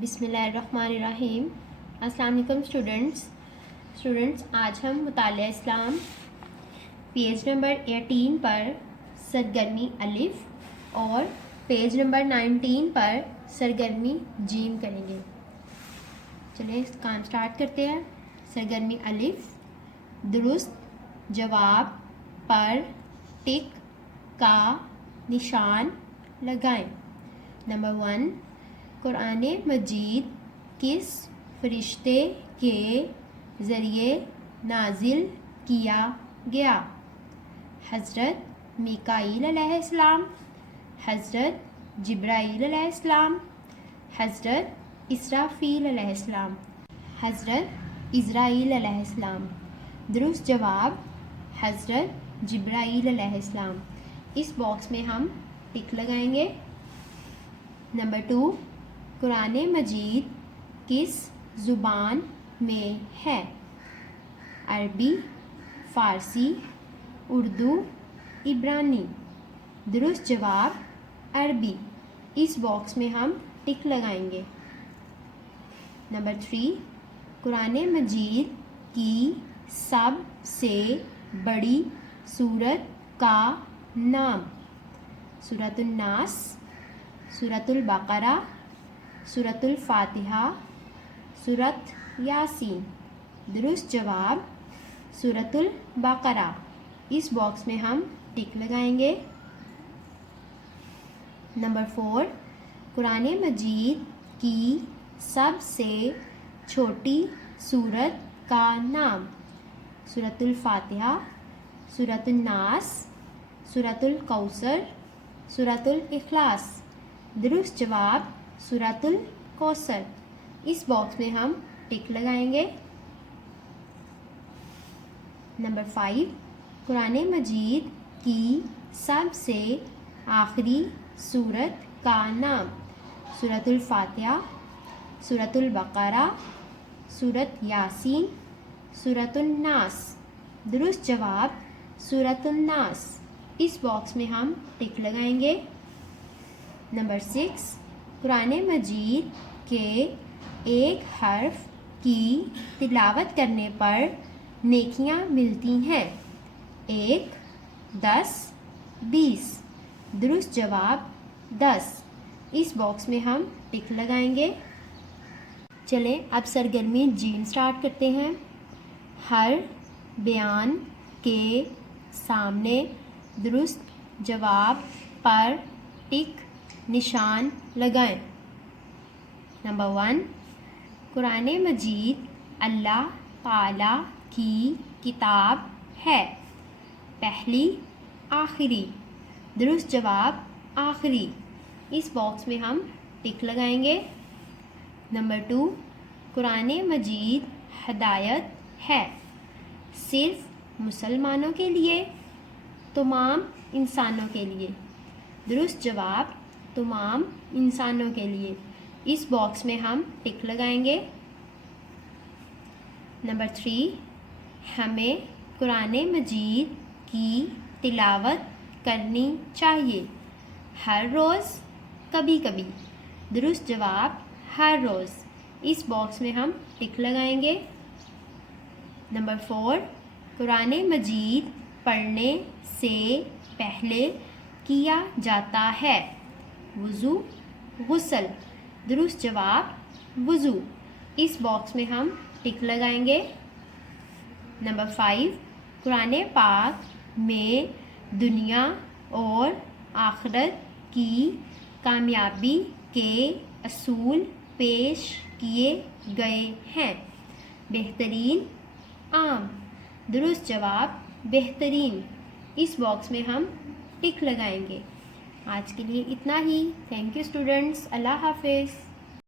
بسم اللہ الرحمن الرحیم۔ السلام علیکم اسٹوڈنٹس، آج ہم مطالعہ اسلام پیج نمبر 18 پر سرگرمی الف اور پیج نمبر 19 پر سرگرمی جیم کریں گے۔ چلیں کام سٹارٹ کرتے ہیں۔ سرگرمی الف، درست جواب پر ٹک کا نشان لگائیں۔ نمبر 1، قرآن مجید کس فرشتے کے ذریعے نازل کیا گیا؟ حضرت میکائیل علیہ السلام، حضرت جبرائیل علیہ السلام، حضرت اسرافیل علیہ السلام، حضرت اسرائیل علیہ السلام۔ درست جواب حضرت جبرائیل علیہ السلام۔ اس باکس میں ہم ٹک لگائیں گے۔ نمبر 2، قرآن مجید کس زبان میں ہے؟ عربی، فارسی، اردو، عبرانی۔ درست جواب عربی۔ اس باکس میں ہم ٹک لگائیں گے۔ نمبر 3، قرآن مجید کی سب سے بڑی سورت کا نام؟ سورۃ الناس، سورۃ البقرہ، سورۃ الفاتحہ، سورۃ یاسین۔ درست جواب سورۃ البقرہ۔ اس باکس میں ہم ٹک لگائیں گے۔ نمبر 4، قرآن مجید کی سب سے چھوٹی سورت کا نام؟ سورۃ الفاتحہ، سورۃ الناس، سورۃ الکوثر، سورۃ الاخلاص۔ درست جواب سورۃ الکوثر۔ اس باکس میں ہم ٹک لگائیں گے۔ نمبر 5، قرآن مجید کی سب سے آخری سورت کا نام؟ سورۃ الفاتحہ، سورۃ البقرہ، سورۃ یاسین، سورۃ الناس۔ درست جواب سورۃ الناس۔ اس باکس میں ہم ٹک لگائیں گے۔ نمبر 6، قرآن مجید کے ایک حرف کی تلاوت کرنے پر نیکیاں ملتی ہیں؟ 1، 10، 20۔ درست جواب 10۔ اس باکس میں ہم ٹک لگائیں گے۔ چلیں اب سرگرمی جیم سٹارٹ کرتے ہیں۔ ہر بیان کے سامنے درست جواب پر ٹک نشان لگائیں۔ نمبر 1، قرآن مجید اللہ تعالی کی کتاب ہے؟ پہلی، آخری؟ درست جواب آخری۔ اس باکس میں ہم ٹک لگائیں گے۔ نمبر 2، قرآن مجید ہدایت ہے؟ صرف مسلمانوں کے لیے، تمام انسانوں کے لیے؟ درست جواب تمام انسانوں کے لیے۔ اس باکس میں ہم ٹک لگائیں گے۔ نمبر 3، ہمیں قرآن مجید کی تلاوت کرنی چاہیے؟ ہر روز، کبھی کبھی؟ درست جواب ہر روز۔ اس باکس میں ہم ٹک لگائیں گے۔ نمبر 4، قرآن مجید پڑھنے سے پہلے کیا جاتا ہے؟ وضو، غسل؟ درست جواب وضو۔ اس باکس میں ہم ٹک لگائیں گے۔ نمبر 5، قرآن پاک میں دنیا اور آخرت کی کامیابی کے اصول پیش کیے گئے ہیں؟ بہترین، عام؟ درست جواب بہترین۔ اس باکس میں ہم ٹک لگائیں گے۔ آج کے لیے اتنا ہی۔ تھینک یو اسٹوڈنٹس، اللہ حافظ۔